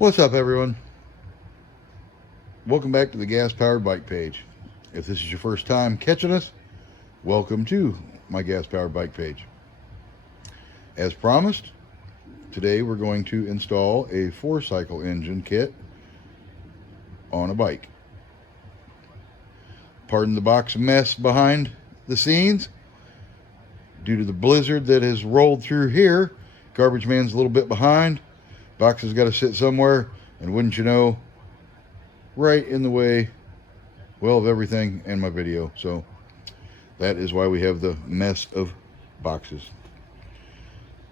What's up, everyone? Welcome back to the Gas Powered Bike page. If this is your first time catching us, welcome to my Gas Powered Bike page. As promised, today we're going to install a 4-cycle engine kit on a bike. Pardon the box mess behind the scenes. Due to the blizzard that has rolled through here, garbage man's a little bit behind. Box has got to sit somewhere, and wouldn't you know, right in the way, well, of everything in my video. So that is why we have the mess of boxes.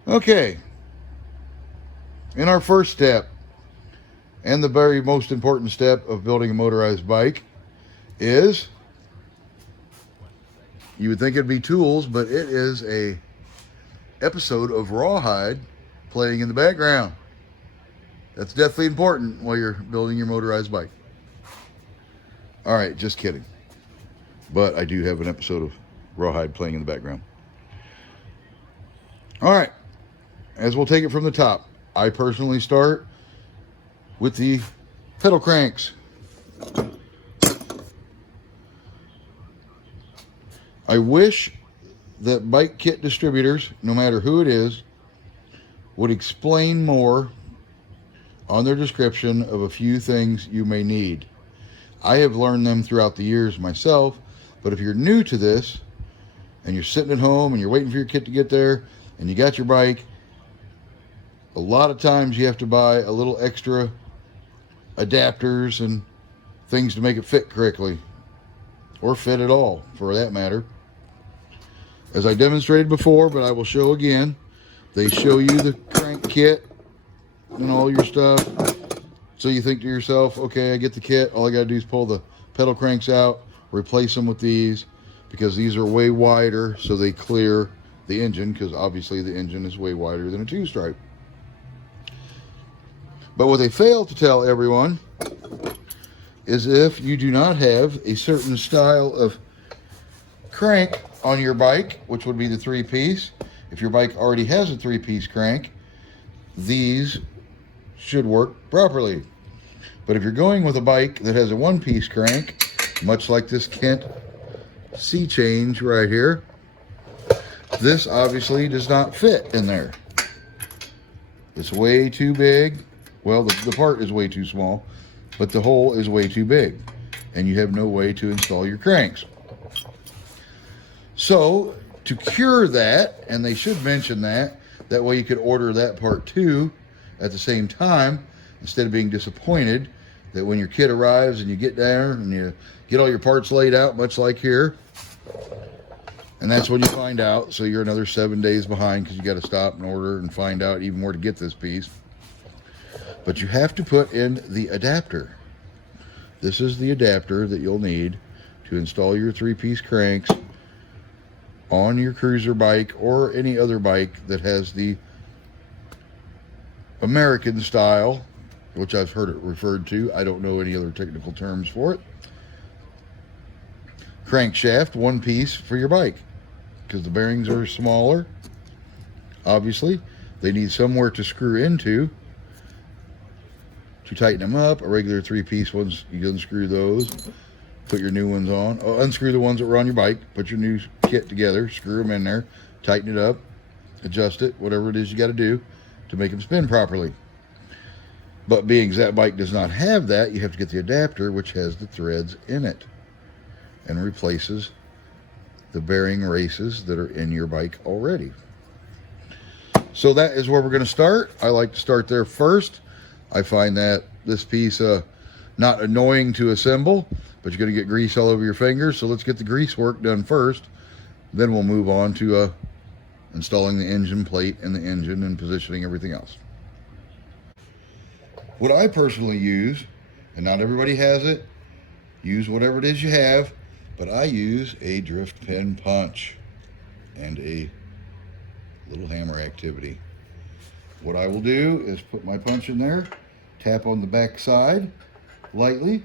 Okay, in our first step, and the very most important step of building a motorized bike, is, you would think it'd be tools, but it is a episode of Rawhide playing in the background. That's definitely important while you're building your motorized bike. All right, just kidding. But I do have an episode of Rawhide playing in the background. All right, as we'll take it from the top, I personally start with the pedal cranks. I wish that bike kit distributors, no matter who it is, would explain more on their description of a few things you may need. I have learned them throughout the years myself, but if you're new to this and you're sitting at home and you're waiting for your kit to get there and you got your bike, a lot of times you have to buy a little extra adapters and things to make it fit correctly, or fit at all for that matter. As I demonstrated before, but I will show again, they show you the crank kit and all your stuff. So you think to yourself, okay, I get the kit, all I gotta do is pull the pedal cranks out, replace them with these, because these are way wider, so they clear the engine, because obviously the engine is way wider than a 2-stripe. But what they fail to tell everyone is if you do not have a certain style of crank on your bike, which would be the 3-piece, if your bike already has a 3-piece crank, these should work properly. But if you're going with a bike that has a 1-piece crank, much like this Kent Seachange right here, this obviously does not fit in there. It's way too big. Well, the part is way too small, but the hole is way too big, and you have no way to install your cranks. So to cure that, and they should mention that way you could order that part too at the same time, instead of being disappointed that when your kit arrives and you get there and you get all your parts laid out, much like here, and that's when you find out, so you're another 7 days behind because you got to stop and order and find out even where to get this piece. But you have to put in the adapter. This is the adapter that you'll need to install your 3-piece cranks on your cruiser bike or any other bike that has the American style, which I've heard it referred to. I don't know any other technical terms for it. Crankshaft, 1-piece for your bike, because the bearings are smaller. Obviously, they need somewhere to screw into to tighten them up. A regular 3-piece ones, you unscrew those, put your new ones on. Oh, unscrew the ones that were on your bike, put your new kit together, screw them in there, tighten it up, adjust it, whatever it is you got to do to make them spin properly. But being that bike does not have that, you have to get the adapter, which has the threads in it and replaces the bearing races that are in your bike already. So that is where we're going to start. I like to start there first. I find that this piece not annoying to assemble, but you're going to get grease all over your fingers. So let's get the grease work done first. Then we'll move on to installing the engine plate and the engine and positioning everything else. What I personally use, and not everybody has it, use whatever it is you have, but I use a drift pin punch and a little hammer activity. What I will do is put my punch in there, tap on the back side lightly,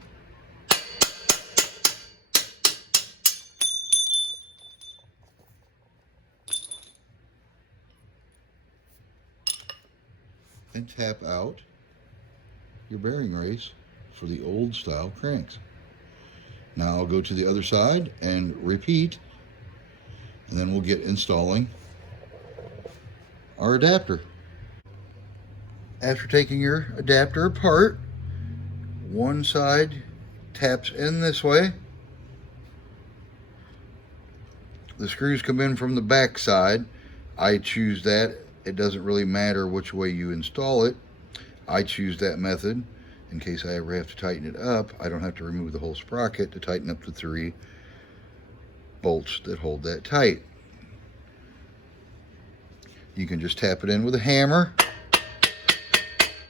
and tap out your bearing race for the old style cranks. Now I'll go to the other side and repeat, and then we'll get installing our adapter. After taking your adapter apart, one side taps in this way. The screws come in from the back side. I choose that. It doesn't really matter which way you install it. I choose that method in case I ever have to tighten it up. I don't have to remove the whole sprocket to tighten up the 3 bolts that hold that tight. You can just tap it in with a hammer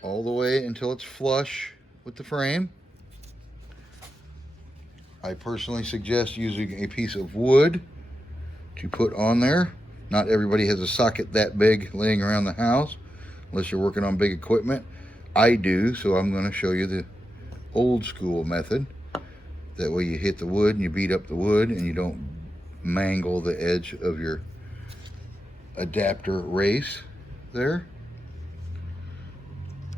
all the way until it's flush with the frame. I personally suggest using a piece of wood to put on there. Not everybody has a socket that big laying around the house unless you're working on big equipment. I do, so I'm going to show you the old school method. That way you hit the wood and you beat up the wood and you don't mangle the edge of your adapter race there.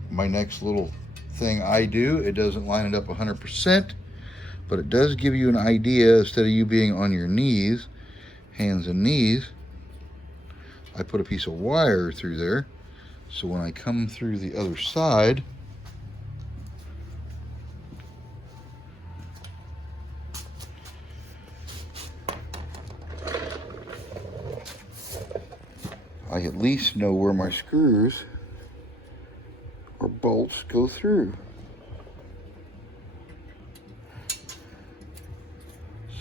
My next little thing I do, it doesn't line it up 100%, but it does give you an idea. Instead of you being on your knees, hands and knees, I put a piece of wire through there, so when I come through the other side, I at least know where my screws or bolts go through.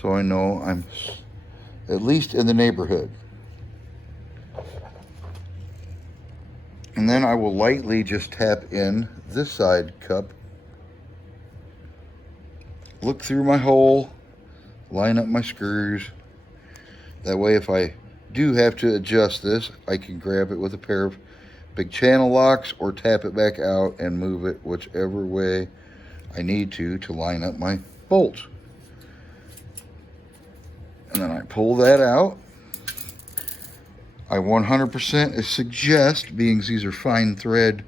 So I know I'm at least in the neighborhood. And then I will lightly just tap in this side cup, look through my hole, line up my screws. That way if I do have to adjust this, I can grab it with a pair of big channel locks or tap it back out and move it whichever way I need to line up my bolts. And then I pull that out. I 100% suggest, being these are fine thread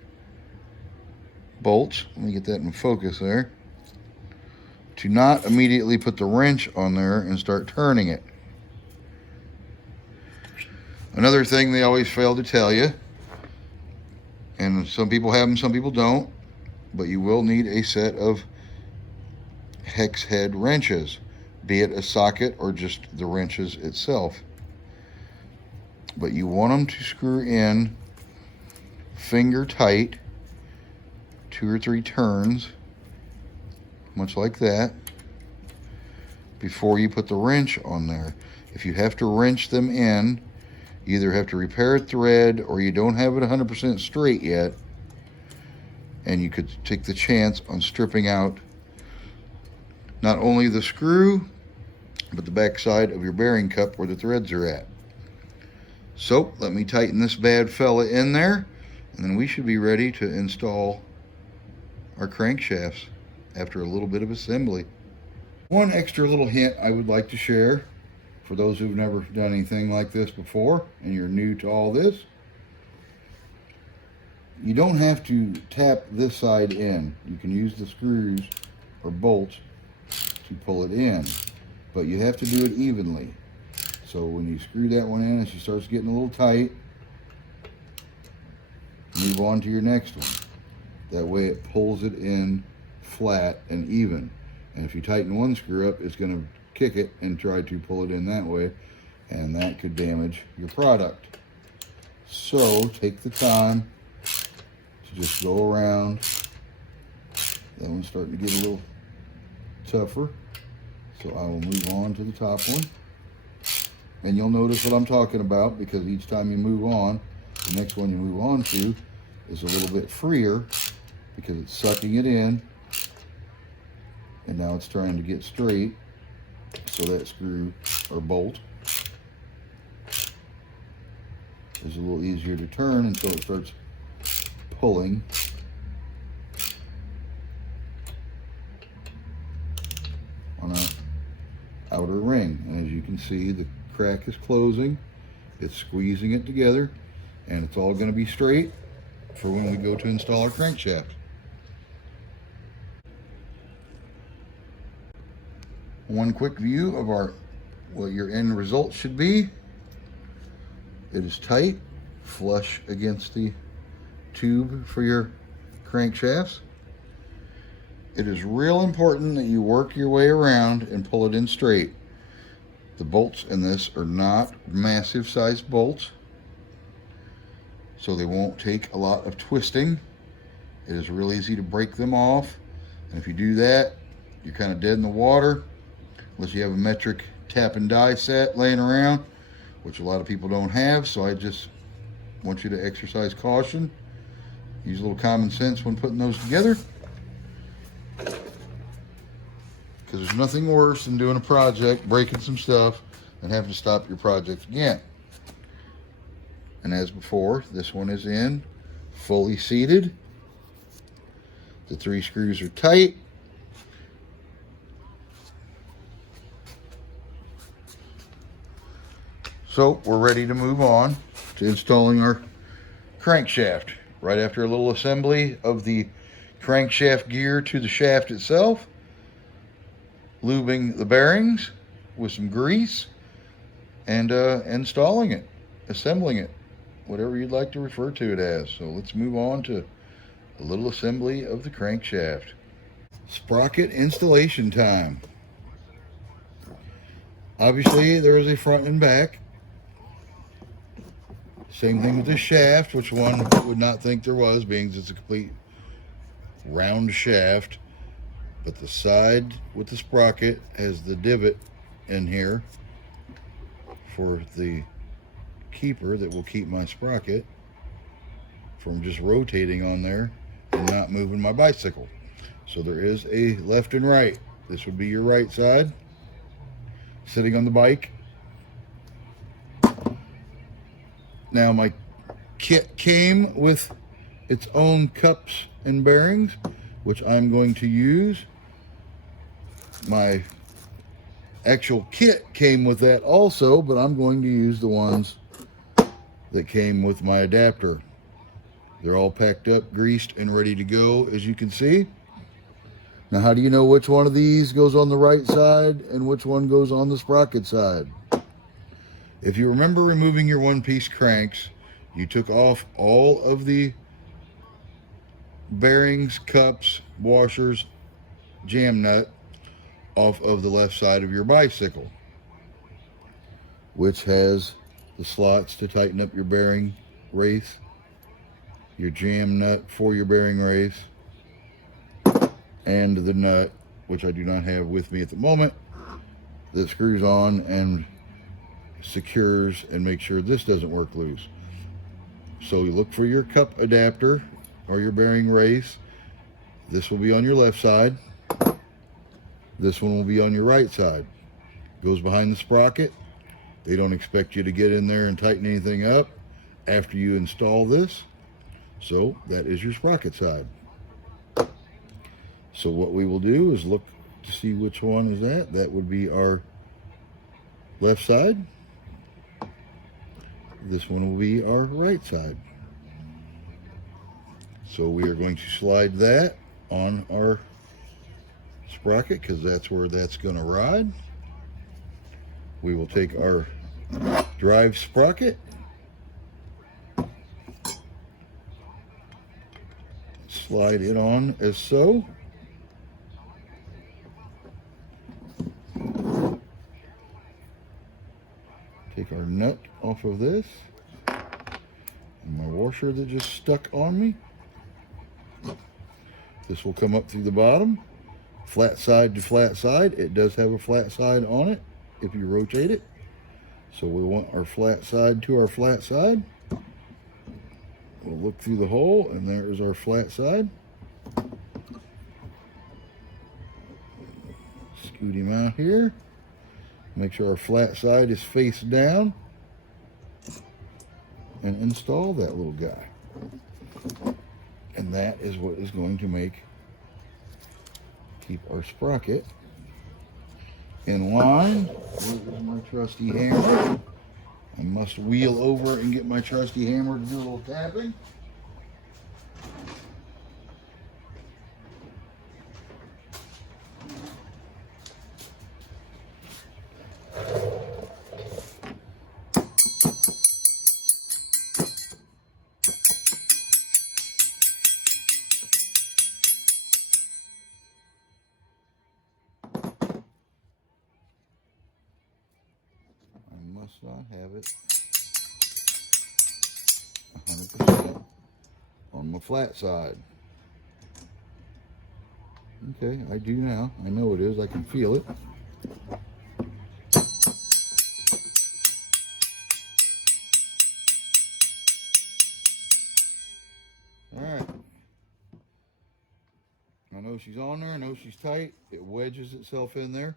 bolts, let me get that in focus there, to not immediately put the wrench on there and start turning it. Another thing they always fail to tell you, and some people have them, some people don't, but you will need a set of hex head wrenches, be it a socket or just the wrenches itself. But you want them to screw in finger tight, 2 or 3 turns, much like that, before you put the wrench on there. If you have to wrench them in, you either have to repair a thread or you don't have it 100% straight yet, and you could take the chance on stripping out not only the screw, but the back side of your bearing cup where the threads are at. So let me tighten this bad fella in there, and then we should be ready to install our crankshafts after a little bit of assembly. One extra little hint I would like to share for those who've never done anything like this before and you're new to all this. You don't have to tap this side in. You can use the screws or bolts to pull it in, but you have to do it evenly. So when you screw that one in and she starts getting a little tight, move on to your next one. That way it pulls it in flat and even. And if you tighten one screw up, it's going to kick it and try to pull it in that way, and that could damage your product. So take the time to just go around. That one's starting to get a little tougher, so I will move on to the top one. And you'll notice what I'm talking about, because each time you move on, the next one you move on to is a little bit freer because it's sucking it in, and now it's trying to get straight, so that screw or bolt is a little easier to turn until it starts pulling on an outer ring. And as you can see, the crack is closing, it's squeezing it together, and it's all going to be straight for when we go to install our crankshaft. one quick view of what your end result should be. It is tight, flush against the tube for your crankshafts. It is real important that you work your way around and pull it in straight. The bolts in this are not massive sized bolts, so they won't take a lot of twisting. It is real easy to break them off, and if you do that, you're kind of dead in the water, unless you have a metric tap and die set laying around, which a lot of people don't have. So I just want you to exercise caution, use a little common sense when putting those together, because there's nothing worse than doing a project, breaking some stuff, and having to stop your project again. And as before, this one is in fully seated. The 3 screws are tight. So we're ready to move on to installing our crankshaft. Right after a little assembly of the crankshaft gear to the shaft itself, lubing the bearings with some grease, and installing it, assembling it, whatever you'd like to refer to it as. So let's move on to a little assembly of the crankshaft. Sprocket installation time. Obviously there is a front and back. Same thing with this shaft, which one would not think there was, being it's a complete round shaft. But the side with the sprocket has the divot in here for the keeper that will keep my sprocket from just rotating on there and not moving my bicycle. So there is a left and right. This would be your right side sitting on the bike. Now my kit came with its own cups and bearings, which I'm going to use. My actual kit came with that also, but I'm going to use the ones that came with my adapter. They're all packed up, greased, and ready to go, as you can see. Now, how do you know which one of these goes on the right side and which one goes on the sprocket side? If you remember removing your one-piece cranks, you took off all of the bearings, cups, washers, jam nut off of the left side of your bicycle, which has the slots to tighten up your bearing race, your jam nut for your bearing race, and the nut, which I do not have with me at the moment, that screws on and secures and makes sure this doesn't work loose. So you look for your cup adapter or your bearing race. This will be on your left side. This one will be on your right side. Goes behind the sprocket. They don't expect you to get in there and tighten anything up after you install this. So that is your sprocket side. So what we will do is look to see which one is that. That would be our left side. This one will be our right side. So we are going to slide that on our sprocket because that's where that's going to ride. We will take our drive sprocket, slide it on as so. Take our nut off of this and my washer that just stuck on me. This will come up through the bottom, flat side to flat side. It does have a flat side on it if you rotate it. So we want our flat side to our flat side. We'll look through the hole and there is our flat side. Scoot him out here. Make sure our flat side is face down and install that little guy. And that is what is going to keep our sprocket in line. Where's my trusty hammer? I must wheel over and get my trusty hammer to do a little tapping. must not have it 100% on my flat side. Okay, I do now. I know it is. I can feel it. Alright. I know she's on there. I know she's tight. It wedges itself in there.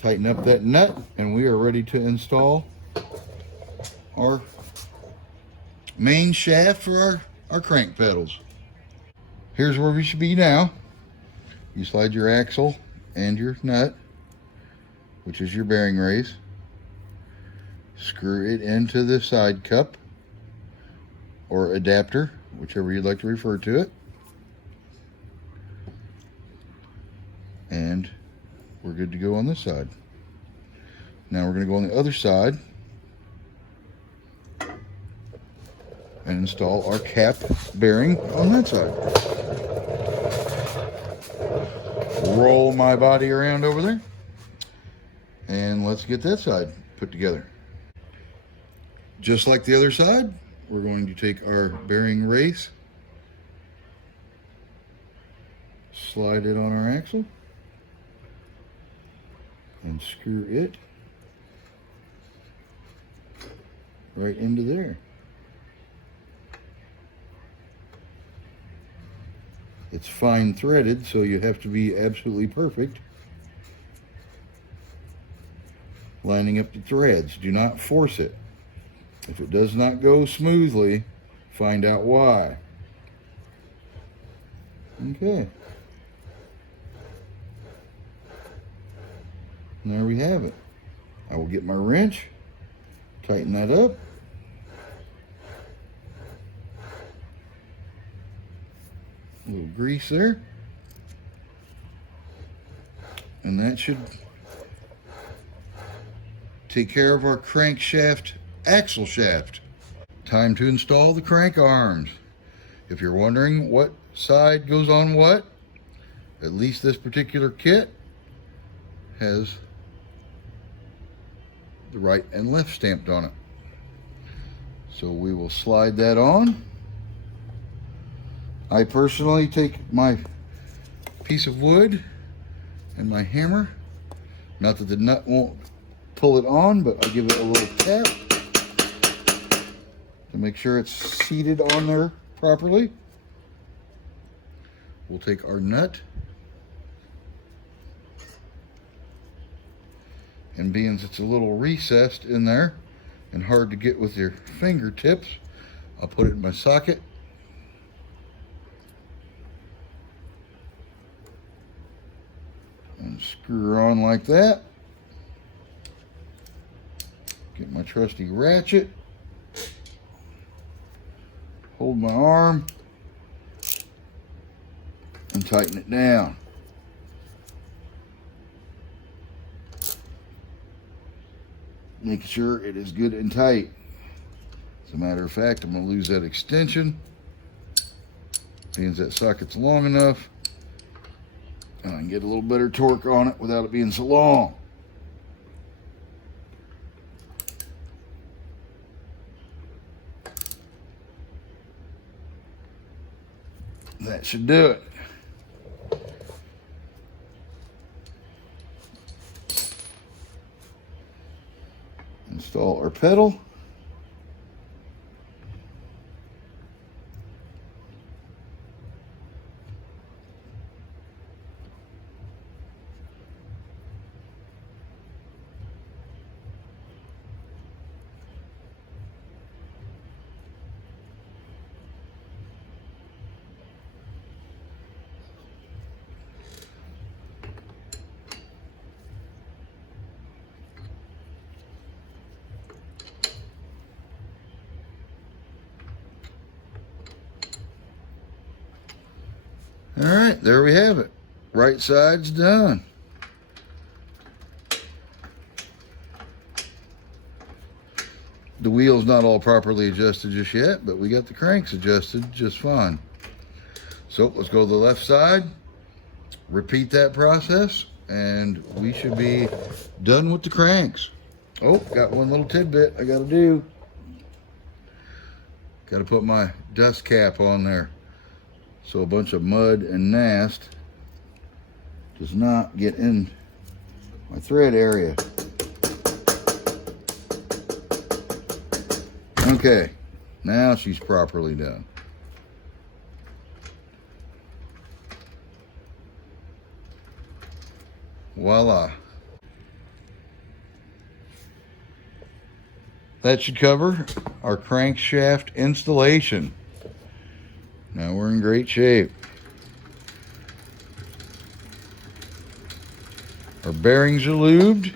Tighten up that nut, and we are ready to install our main shaft for our crank pedals. Here's where we should be now. You slide your axle and your nut, which is your bearing race. Screw it into the side cup or adapter, whichever you'd like to refer to it. And we're good to go on this side. Now we're going to go on the other side and install our cap bearing on that side. Roll my body around over there, and let's get that side put together. Just like the other side, we're going to take our bearing race, slide it on our axle, and screw it right into there. It's fine threaded, so you have to be absolutely perfect lining up the threads. Do not force it. If it does not go smoothly, find out why. Okay. And there we have it. I will get my wrench, tighten that up. A little grease there. And that should take care of our crankshaft axle shaft. Time to install the crank arms. If you're wondering what side goes on what, at least this particular kit has the right and left stamped on it. So we will slide that on. I personally take my piece of wood and my hammer. Not that the nut won't pull it on, but I give it a little tap to make sure it's seated on there properly. We'll take our nut, and being it's a little recessed in there and hard to get with your fingertips, I'll put it in my socket. And screw her on like that. Get my trusty ratchet. Hold my arm and tighten it down. Make sure it is good and tight. As a matter of fact, I'm going to lose that extension. Means that socket's long enough, and I can get a little better torque on it without it being so long. That should do it. Install our pedal. All right, there we have it. Right side's done. The wheel's not all properly adjusted just yet, but we got the cranks adjusted just fine. So So let's go to the left side, repeat that process, and we should be done with the cranks. Oh, got one little tidbit I gotta do. Gotta put my dust cap on there so a bunch of mud and nast does not get in my thread area. Okay, now she's properly done. Voila. That should cover our crankshaft installation. Now we're in great shape. Our bearings are lubed.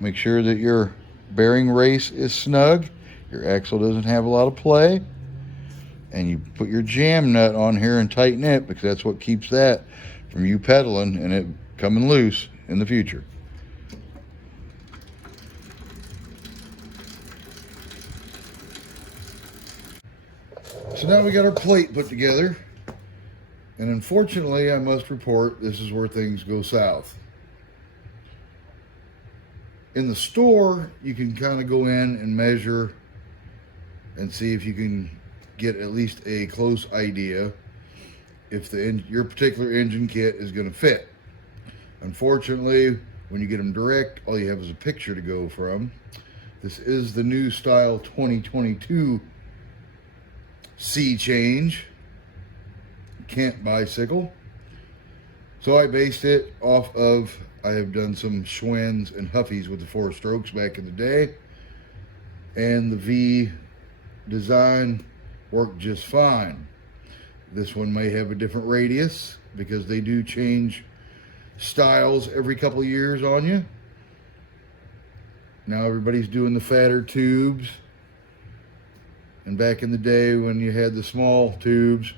Make sure that your bearing race is snug. Your axle doesn't have a lot of play. And you put your jam nut on here and tighten it, because that's what keeps that from you pedaling and it coming loose in the future. So now we got our plate put together, and unfortunately I must report this is where things go south. In the store you can kind of go in and measure and see if you can get at least a close idea if your particular engine kit is going to fit. Unfortunately, when you get them direct, all you have is a picture to go from. This is the new style 2022 Seachange Kent bicycle. So I based it off of, I have done some Schwinn's and Huffy's with the 4 strokes back in the day, and the V design worked just fine. This one may have a different radius because they do change styles every couple of years on you. Now everybody's doing the fatter tubes, and back in the day when you had the small tubes,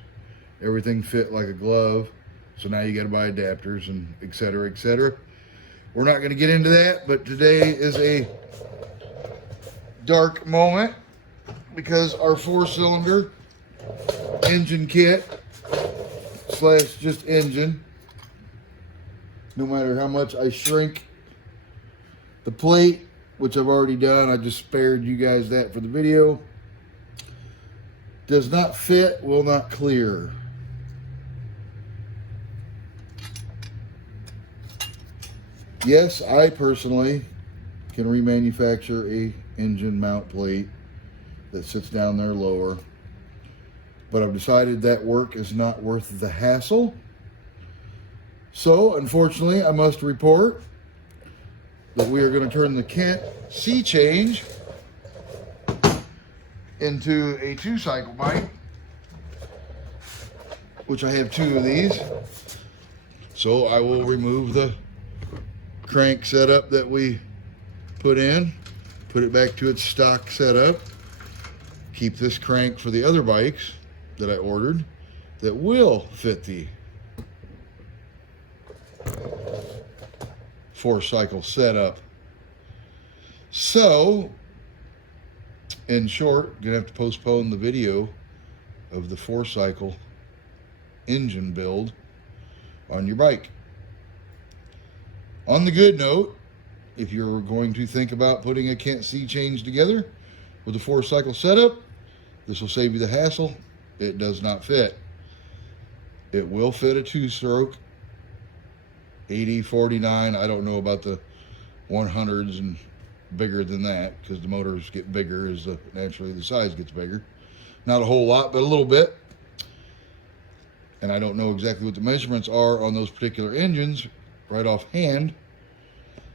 everything fit like a glove. So now you got to buy adapters and etc., etc. We're not going to get into that, but today is a dark moment because our 4-cylinder engine kit slash just engine, no matter how much I shrink the plate, which I've already done, I just spared you guys that for the video, does not fit, will not clear. Yes, I personally can remanufacture a engine mount plate that sits down there lower, but I've decided that work is not worth the hassle. So unfortunately I must report that we are going to turn the Kent Seachange into a 2-cycle bike, which I have 2 of these. So I will remove the crank setup that we put in, put it back to its stock setup, keep this crank for the other bikes that I ordered that will fit the 4-cycle setup. So in short, gonna have to postpone the video of the 4-cycle engine build on your bike. On the good note, if you're going to think about putting a Kent Seachange together with a 4-cycle setup, this will save you the hassle. It does not fit. It will fit a 2-stroke 8049. I don't know about the 100s and bigger than that, because the motors get bigger as naturally the size gets bigger. Not a whole lot, but a little bit. And I don't know exactly what the measurements are on those particular engines right offhand,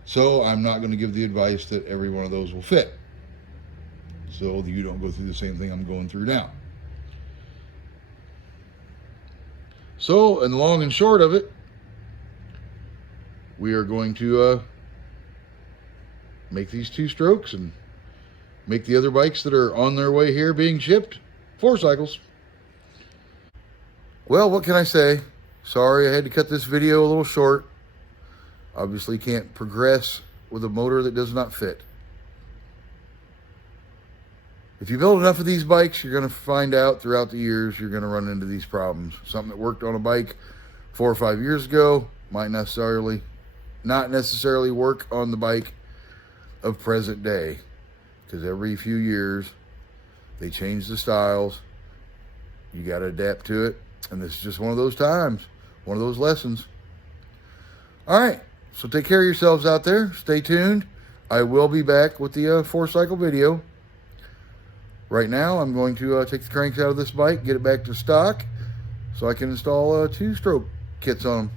so I'm not going to give the advice that every one of those will fit, so that you don't go through the same thing I'm going through now. So, in the long and short of it, we are going to make these 2 strokes and make the other bikes that are on their way here being shipped 4-cycles. Well, what can I say? Sorry I had to cut this video a little short. Obviously can't progress with a motor that does not fit. If you build enough of these bikes, you're going to find out throughout the years you're going to run into these problems. Something that worked on a bike 4 or 5 years ago might not necessarily work on the bike of present day, because every few years they change the styles. You got to adapt to it, and this is just one of those times, one of those lessons. All right, so take care of yourselves out there. Stay tuned. I will be back with the 4-cycle video. Right now, I'm going to take the cranks out of this bike, get it back to stock, so I can install 2-stroke kits on them.